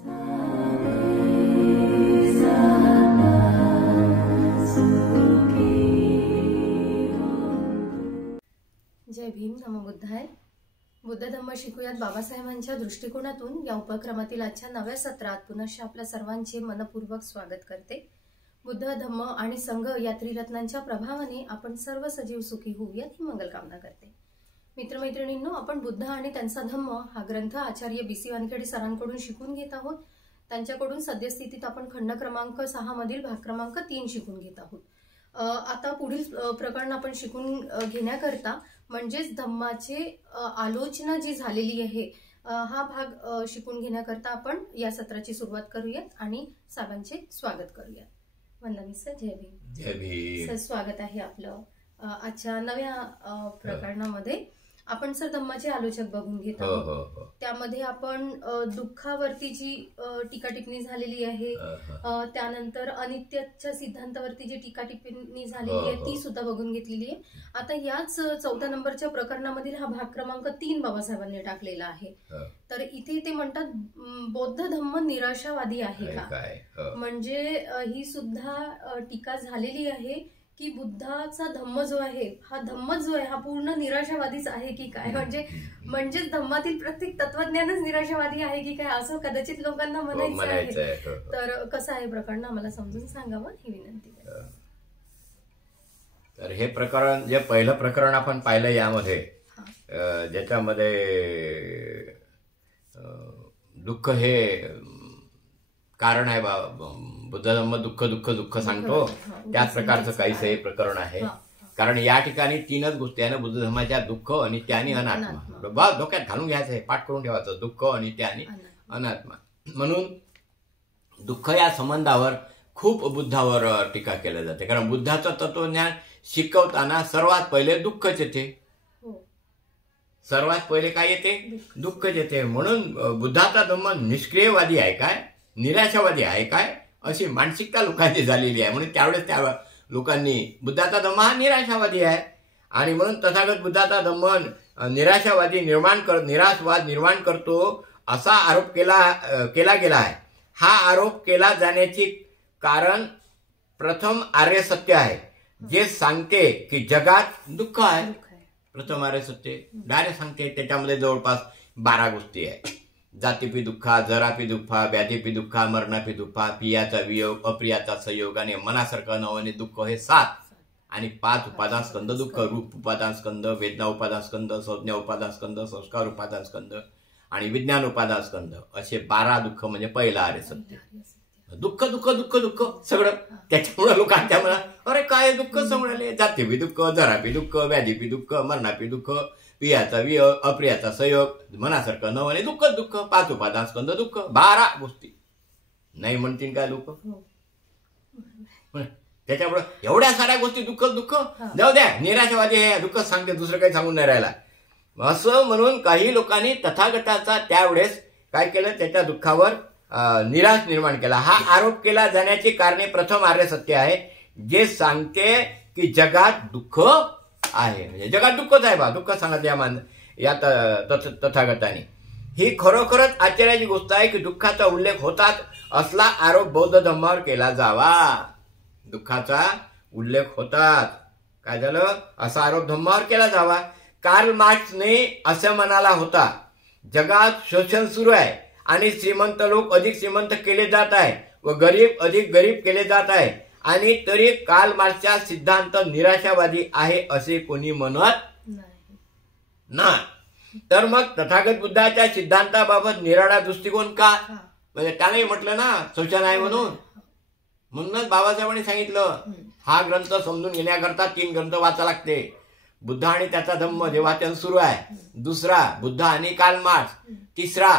जय भीम, नमो बुद्धाय. बुद्ध धम्म शिकूयात बाबासाहेबांच्या दृष्टिकोनातून या उपक्रमातील आजच्या नव्या सत्रात पुनश्च आपल्या सर्वांचे मनपूर्वक स्वागत करते. बुद्ध धम्म आणि संघ या त्रिरत्नांच्या प्रभावाने आपण सर्व सजीव सुखी होऊयात ही मंगलकामना करते. मित्रमैत्रिणींनो, आपण बुद्ध आणि त्यांचा धम्म हा ग्रंथ आचार्य BC वानखेडे सरांकडून शिकून घेत आहोत. त्यांच्याकडून सद्यस्थितीत आपण खंड क्रमांक 6 मधील भाग क्रमांक 3 शिकून घेत आहोत. आता पुढील प्रकरण आपण शिकून घेण्याकरता म्हणजेच धम्माचे आलोचना जी झालेली आहे हा भाग शिकून घेण्याकरता आपण या सत्राची सुरुवात करूयात आणि सर्वांचे स्वागत करूयात. वंदनी सर, जय भीम. जय भीम सर, स्वागत आहे आपलं आजच्या नव्या प्रकरणामध्ये. आपण सर धम्माचे आलोचक बघून घेत आहोत. त्यामध्ये आपण दुःखावरती जी टीका टिप्पणी झालेली आहे, त्यानंतर अनित्याच्या सिद्धांतावरती जी टीका टिप्पणी झालेली आहे ती सुद्धा बघून घेतलेली आहे. आता याच 14 नंबरच्या प्रकरणामधील हा भाग क्रमांक 3 बाबासाहेबांनी टाकलेला आहे. तर इथे ते म्हणतात बौद्ध धम्म निराशावादी आहे का, म्हणजे ही सुद्धा टीका झालेली आहे की बुद्धाचा धम्म जो आहे हा धम्म जो आहे हा पूर्ण निराशावादीच आहे की काय, म्हणजे धम्मातील प्रत्येक तत्वज्ञानच निराशावादी आहे की काय असं कदाचित लोकांना म्हणायचं आहे. तर कसं आहे प्रकरण आम्हाला समजून सांगावं ही विनंती आहे. तर हे प्रकरण जे पहिलं प्रकरण आपण पाहिलं यामध्ये ज्याच्यामध्ये दुःख हे कारण आहे. बुद्ध धम्म दुःख दुःख दुःख सांगतो त्याच प्रकारचं काहीच हे प्रकरण आहे. कारण या ठिकाणी 3च गोष्टी आहे ना, बुद्ध धर्माच्या दुःख, नित्य आणि अनात्मा. बस डोक्यात घालून घ्यायचं आहे, पाठ करून ठेवायचं. दुःख, नित्य आणि अनात्मा. म्हणून दुःख या संबंधावर खूप बुद्धावर टीका केली जाते. कारण बुद्धाचं तत्वज्ञान शिकवताना सर्वात पहिले दुःखच येते. सर्वात पहिले काय येते? दुःखच येते. म्हणून बुद्धाचा धम्म निष्क्रियवादी आहे काय, निराशावादी आहे काय, अशी मानसिकता लोकांची झालेली आहे. म्हणून त्यावेळेस त्या लोकांनी बुद्धाचा धम्म हा निराशावादी आहे आणि म्हणून तथागत बुद्धाचा धम्म निराशावादी निराशवाद निर्माण करतो असा आरोप केला गेला आहे. हा आरोप केला जाण्याची कारण प्रथम आर्य सत्य आहे, जे सांगते की जगात दुःख आहे. प्रथम आर्य सत्य डायरेक्ट सांगते. त्याच्यामध्ये जवळपास 12 गोष्टी आहेत. जातीपी दुःखा, जरापी दुःखा, व्याधीपी दुःखा, मरणापी दुःखा, पियाचा वियोग, अप्रियाचा संयोग आणि मनासारखं नवने दुःख हे 7 आणि 5 उपादान स्कंद दुःख. रूप उपादान स्कंद, वेदना उपादान स्कंद, संज्ञा उपादान स्कंद, संस्कार उपादान स्कंद आणि विज्ञान उपादान स्कंद असे 12 दुःख म्हणजे पहिला आर्य सत्य. दुःख दुःख दुःख दुःख सगळं. त्याच्यामुळे लोकांच्या मनात अरे काय दुःख समजले, जातीपी दुःख, जरापी दुःख, व्याधीपी दुःख, मरणापी दुःख, पियाचा वियोग, अप्रियाचा संयोग, मनासारखं नव आणि दुःख दुःख, 5 उपादान स्कंद दुःख, 12 गोष्टी. नाही म्हणतील काय लोक? त्याच्यामुळे एवढ्या साऱ्या गोष्टी दुःख दुःख जाऊ द्या, निराशावादी आहे, दुःख सांगते, दुसरं काही सांगून नाही राहिला असं म्हणून काही लोकांनी तथागताचा त्यावेळेस काय केलं, त्याच्या दुःखावर निराश निर्माण केला. हा आरोप केला जाण्याची कारणे प्रथम आर्य सत्य आहे, जे सांगते की जगात दुःख आहे. म्हणजे जगात दुःखच आहे बा, दुःख सांगत या तथागताने. ही खरोखरच आश्चर्याची गोष्ट आहे की दुःखाचा उल्लेख होताच असला आरोप बौद्ध धम्मावर केला जावा. दुःखाचा उल्लेख होतात काय झालं असा आरोप धम्मावर केला जावा. कार्ल मार्क्सने असं म्हणाला होता, जगात शोषण सुरू आहे आणि श्रीमंत लोक अधिक श्रीमंत केले जात आहे व गरीब अधिक गरीब केले जात आहे आणि तरी कार्ल मार्क्सचा सिद्धांत निराशावादी आहे असे कोणी म्हणत नाही. तर मग तथागत बुद्धाच्या सिद्धांताबाबत निराळा दृष्टिकोन का? म्हणजे त्याने म्हटलं ना शोषण आहे म्हणून. म्हणूनच बाबासाहेबांनी सांगितलं हा ग्रंथ समजून घेण्याकरता 3 ग्रंथ वाचा लागते. बुद्ध आणि त्याचा धम्म जे वाचन सुरू आहे, दुसरा बुद्ध आणि कार्ल मार्क्स, तिसरा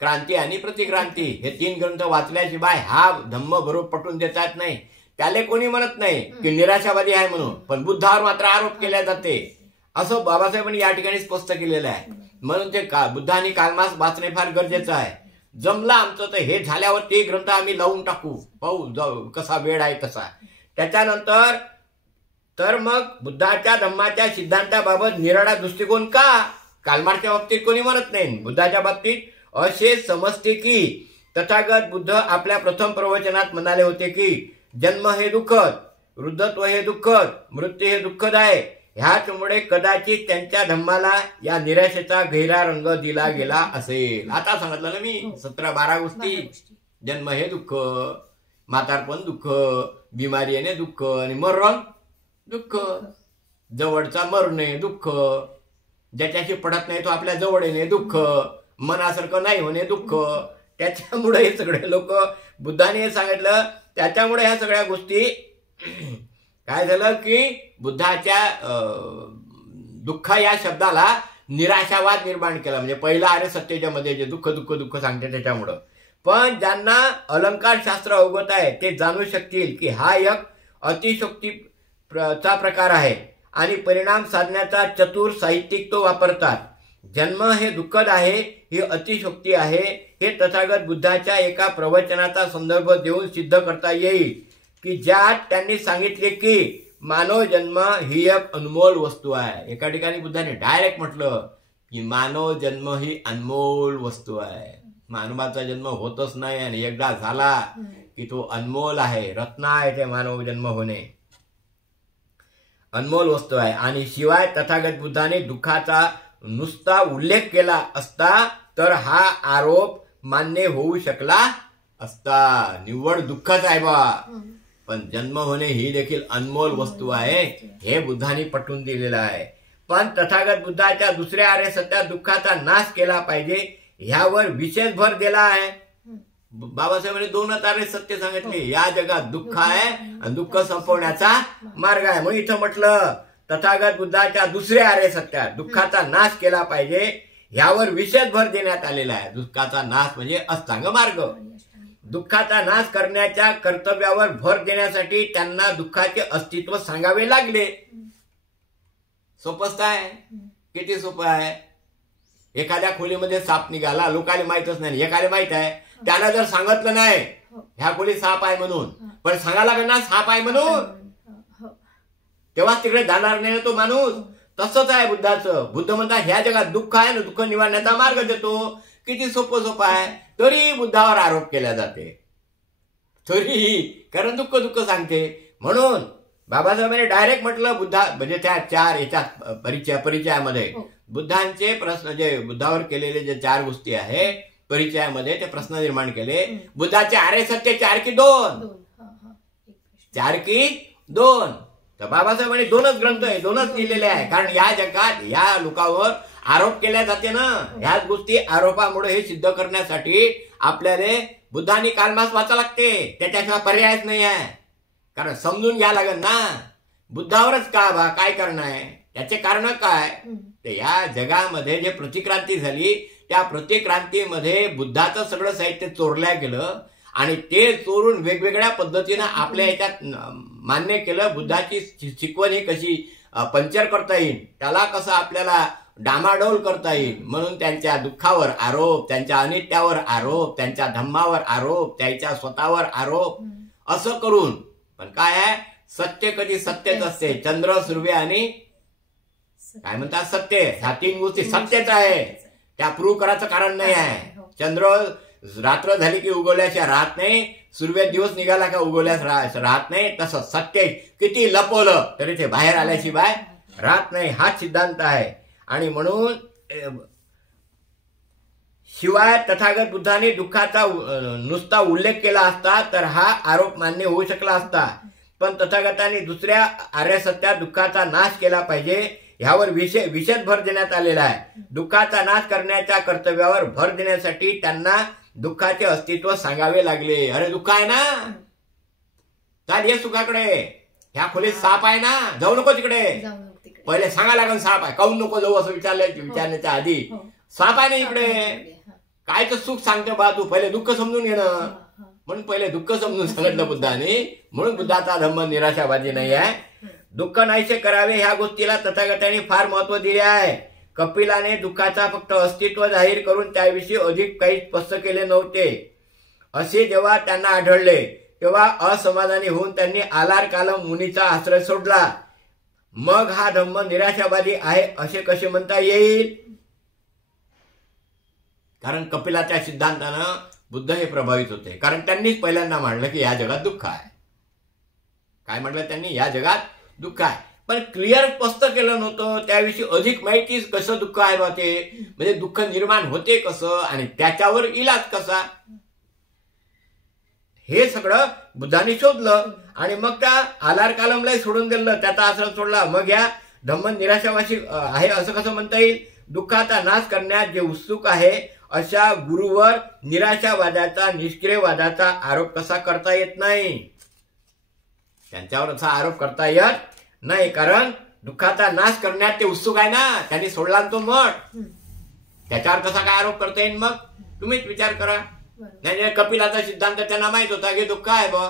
क्रांती आणि प्रतिक्रांती. हे 3 ग्रंथ वाचल्याशिवाय हा धम्म बरोबर पटवून देता येत नाही. त्याला कोणी म्हणत नाही की निराशावादी आहे म्हणून, पण बुद्धावर मात्र आरोप केला जाते असं बाबासाहेबांनी या ठिकाणी स्पष्ट केलेलं आहे. म्हणून ते बुद्ध आणि कार्ल मार्क्स वाचणे फार गरजेचं आहे. जमलं आमचं तर हे झाल्यावर ते ग्रंथ आम्ही लावून टाकू, पाहू कसा वेळ आहे तसा. त्याच्यानंतर तर मग बुद्धाच्या धम्माच्या सिद्धांताबाबत निराळा दृष्टिकोन का? कार्ल मार्क्सच्या बाबतीत कोणी म्हणत नाही. बुद्धाच्या बाबतीत असे समजते की तथागत बुद्ध आपल्या प्रथम प्रवचनात म्हणाले होते की जन्म हे दुःखद, वृद्धत्व हे दुःखद, मृत्यू हे दुःखद आहे. ह्याचमुळे कदाचित त्यांच्या धम्माला या निराशेचा गहिरा रंग दिला गेला असेल. आता सांगितलं ना मी 17-12 गोष्टी. जन्म हे दुःख, म्हातारपण दुःख, बिमारी येणे दुःख, आणि मरण दुःख, जवळचा मरणे दुःख, ज्याच्याशी पडत नाही तो आपल्या जवळ येणे दुःख, मनासारखं नाही होणे दुःख. त्याच्यामुळे हे सगळे लोक, बुद्धाने हे सांगितलं, त्याच्यामुळे ह्या सगळ्या गोष्टी काय झालं की बुद्धाच्या दुःख या शब्दाला निराशावाद निर्माण केला. म्हणजे पहिला आर्य सत्तेच्या मध्ये जे दुःख दुःख दुःख सांगते त्याच्यामुळं. पण ज्यांना अलंकार शास्त्र अवगत आहे ते जाणू शकतील की हा एक अतिशोक्तीचा प्रकार आहे आणि परिणाम साधण्याचा चतुर साहित्यिक तो वापरतात. जन्म हे दुःखद आहे ही अतिशोक्ती आहे हे तथागत बुद्धाच्या एका प्रवचनाचा संदर्भ देऊन सिद्ध करता येईल की ज्यात त्यांनी सांगितले की मानव जन्म ही एक अनमोल वस्तू आहे. एका ठिकाणी बुद्धाने डायरेक्ट म्हटलं की मानव जन्म ही अनमोल वस्तू आहे. मानवाचा जन्म होतच नाही आणि एकदा झाला की तो अनमोल आहे, रत्न आहे ते मानव जन्म होणे, अनमोल वस्तू आहे. आणि शिवाय तथागत बुद्धाने दुःखाचा नुसता उल्लेख केला असता तर हा आरोप मान्य होऊ शकला असता. निव्वळ दुःखच आहे बा, पण जन्म होणे ही देखील अनमोल वस्तू आहे हे बुद्धाने पटवून दिलेलं आहे. पण तथागत बुद्धाच्या दुसऱ्या आर्य सत्यात दुःखाचा नाश केला पाहिजे ह्यावर विशेष भर दिला आहे. बाबासाहेबांनी 2 आर्य सत्य सांगितले. या जगात दुःख आहे आणि दुःख संपवण्याचा मार्ग आहे. मग इथं म्हटलं तथागत बुद्धाच्या दुसऱ्या आर्य सत्यात दुःखाचा नाश केला पाहिजे ह्यावर विशेष भर देण्यात आलेला आहे. दुःखाचा नाश म्हणजे अष्टांग मार्ग. दुःखाचा नाश करण्याच्या कर्तव्यावर भर देण्यासाठी त्यांना दुःखाचे अस्तित्व सांगावे लागले. सोपंच आहे, किती सोपं आहे. एखाद्या खोलीमध्ये साप निघाला, लोकांना माहितच नाही, एखाद्या माहित आहे, त्याला जर सांगितलं नाही ह्या खोलीत साप आहे म्हणून, पण सांगायला लागेल ना साप आहे म्हणून, तेव्हाच तिकडे जाणार नाही तो माणूस. तसंच आहे बुद्धाचं. बुद्ध म्हणतात ह्या जगात दुःख आहे ना, दुःख निवारण्याचा मार्ग देतो. किती सोपं आहे. तरी बुद्धावर आरोप केला जाते, तरी कारण दुःख दुःख सांगते. म्हणून बाबासाहेबांनी डायरेक्ट म्हटलं बुद्धा म्हणजे त्या 4 याच्या परिचयामध्ये बुद्धांचे प्रश्न जे बुद्धावर केलेले जे 4 गोष्टी आहे परिचयामध्ये ते प्रश्न निर्माण केले. बुद्धाचे आर्य सत्य 4 की 2? 4 की 2? तर बाबासाहेबांनी 2च ग्रंथ आहे, 2च लिहिलेले आहे. कारण या जगात या लोकांवर आरोप केल्या जाते ना, ह्याच गोष्टी आरोपामुळे हे सिद्ध करण्यासाठी आपल्याला बुद्धांनी कालमास वाचा लागते. त्याच्याशिवाय पर्यायच नाही आहे. कारण समजून घ्या लागेल ना बुद्धावरच का बा काय करणं आहे, त्याचे कारण काय. तर या जगामध्ये जे प्रतिक्रांती झाली त्या प्रतिक्रांतीमध्ये बुद्धाचं सगळं साहित्य चोरल्या गेलं आणि ते चोरून वेगवेगळ्या पद्धतीनं आपल्या याच्यात मान्य केलं. बुद्धाची शिकवण ही कशी पंचर करता येईल, त्याला कसं आपल्याला डामाडोल करता येईल, म्हणून त्यांच्या दुःखावर आरोप, त्यांच्या अनित्यावर आरोप, त्यांच्या धम्मावर आरोप, त्यांच्या स्वतःवर आरोप, असं करून. पण काय आहे, सत्य कधी सत्यच असते. चंद्र, सूर्य आणि काय म्हणतात सत्य, ह्या 3 गोष्टी सत्यच आहे. त्या प्रूव्ह करायचं कारण नाही आहे. चंद्र रात्र झाली की उगवल्याशिवाय राहत नाही, सूर्य दिवस निघाला का उगवल्यास राहत नाही. तसं सत्य किती लपवलं तरी ते बाहेर आल्याशिवाय राहत नाही, हा सिद्धांत आहे. आणि म्हणून शिवाय तथागत बुद्धाने दुःखाचा नुसता उल्लेख केला असता तर हा आरोप मान्य होऊ शकला असता. पण तथागतांनी दुसऱ्या आर्य सत्यात दुःखाचा नाश केला पाहिजे ह्यावर विशेष भर देण्यात आलेला आहे. दुःखाचा नाश करण्याच्या कर्तव्यावर भर देण्यासाठी त्यांना दुःखाचे अस्तित्व सांगावे लागले. अरे दुःख आहे ना, चाल ये सुखाकडे, ह्या खोलीत साप आहे ना, जाऊ नको तिकडे. पहिले सांगा लागेल साप आहे, काऊन नको जाऊ असं विचारण्याच्या आधी साप आहे ना इकडे, काय तर सुख सांगतो बा तू, पहिले दुःख समजून घेणं. म्हणून पहिले दुःख समजून सांगितलं बुद्धाने. म्हणून बुद्धाचा धम्म निराशावादी नाही आहे. दुःख नाहीसे करावे ह्या गोष्टीला तथागतांनी फार महत्व दिले आहे. कपिलाने दुःखाचा फक्त अस्तित्व जाहीर करून त्याविषयी अधिक काही स्पष्ट केले नव्हते. असे जेव्हा त्यांना आढळले तेव्हा असमाधानी होऊन त्यांनी आलार कालम मुनीचा आश्रय सोडला. मग हा धम्म निराशावादी आहे असे कसे म्हणता येईल. कारण कपिलाच्या सिद्धांतानं बुद्ध हे प्रभावित होते, कारण त्यांनीच पहिल्यांदा मांडलं की या जगात दुःख आहे. काय म्हटलं त्यांनी? या जगात दुःख आहे. पण क्लिअर स्पष्ट केलं नव्हतं, त्याविषयी अधिक माहिती कसं दुःख आहे बा ते, म्हणजे दुःख निर्माण होते कसं आणि त्याच्यावर इलाज कसा, हे सगळं बुद्धांनी शोधलं. आणि मग त्या आलार कालमलाही सोडून दिलं, त्याचा आश्रम सोडला. मग या धम्म निराशावासी आहे असं कसं म्हणता येईल? दुःखाचा नाश करण्यात जे उत्सुक आहे अशा गुरुवर निराशावादाचा, निष्क्रियवादाचा आरोप कसा करता येत नाही? त्यांच्यावर असा आरोप करता येत नाही, कारण दुःखाचा नाश करण्यात ते उत्सुक आहे ना, त्यांनी सोडला तो मठ. त्याच्यावर कसा काय आरोप करता येईल? मग तुम्हीच विचार करा. नाही, कपिलाचा सिद्धांत त्यांना माहित होता की दुःख आहे बा,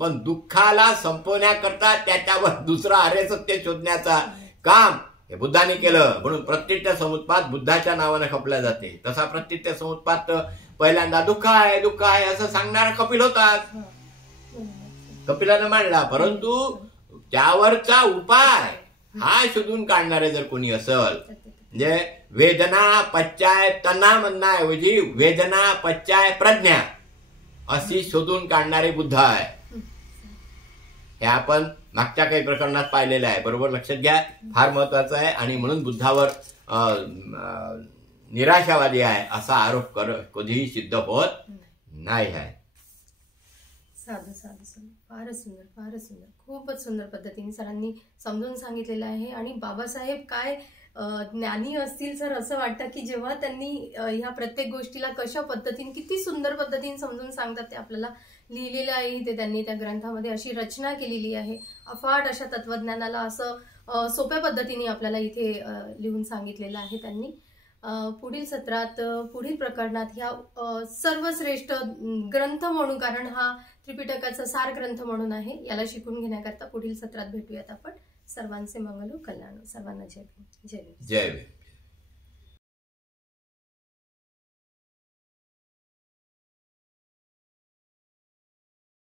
पण दुःखाला संपवण्याकरता त्याच्यावर दुसरा आर्य सत्य शोधण्याचा काम हे बुद्धांनी केलं. म्हणून प्रत्यक्ष समुत्पात बुद्धाच्या नावाने खपल्या जाते. तसा प्रत्यक्ष समुत्पात पहिल्यांदा दुःख आहे दुःख आहे असं सांगणारा कपिल होता, कपिलाने मांडला. परंतु त्यावरचा उपाय हा शोधून काढणारे जर कोणी असेल, म्हणजे वेदना पच्चाय तना म्हणण्याऐवजी वेदना पच्चाय प्रज्ञा अशी शोधून काढणारे बुद्ध आहे. हे आपण मागच्या काही प्रकरणात पाहिलेलं आहे. बरोबर लक्षात घ्या, फार महत्वाचं आहे. आणि म्हणून बुद्धावर निराशावादी आहे असा आरोप कधीही सिद्ध होत नाही आहे. साधू साधू साधू, फारच सुंदर, फारच सुंदर, खूपच सुंदर पद्धतीने सरांनी समजून सांगितलेलं आहे. आणि बाबासाहेब काय ज्ञानी असतील सर, असं वाटतं की जेव्हा त्यांनी ह्या प्रत्येक गोष्टीला कशा पद्धतीने, किती सुंदर पद्धतीने समजून सांगतात. ते आपल्याला लिहिलेलं आहे, ते त्यांनी त्या ग्रंथामध्ये अशी रचना केलेली आहे. अफाट अशा तत्वज्ञानाला असं सोप्या पद्धतीने आपल्याला इथे लिहून सांगितलेलं आहे त्यांनी. पुढील सत्रात, पुढील प्रकरणात ह्या सर्वश्रेष्ठ ग्रंथ म्हणून, कारण हा त्रिपिटकाचा सार ग्रंथ म्हणून आहे, याला शिकून घेण्याकरता पुढील सत्रात भेटूयात आपण. सर्वांचे मंगल हो, कल्याण हो. सर्वांना जय भीम, जय भीम. जय भीम.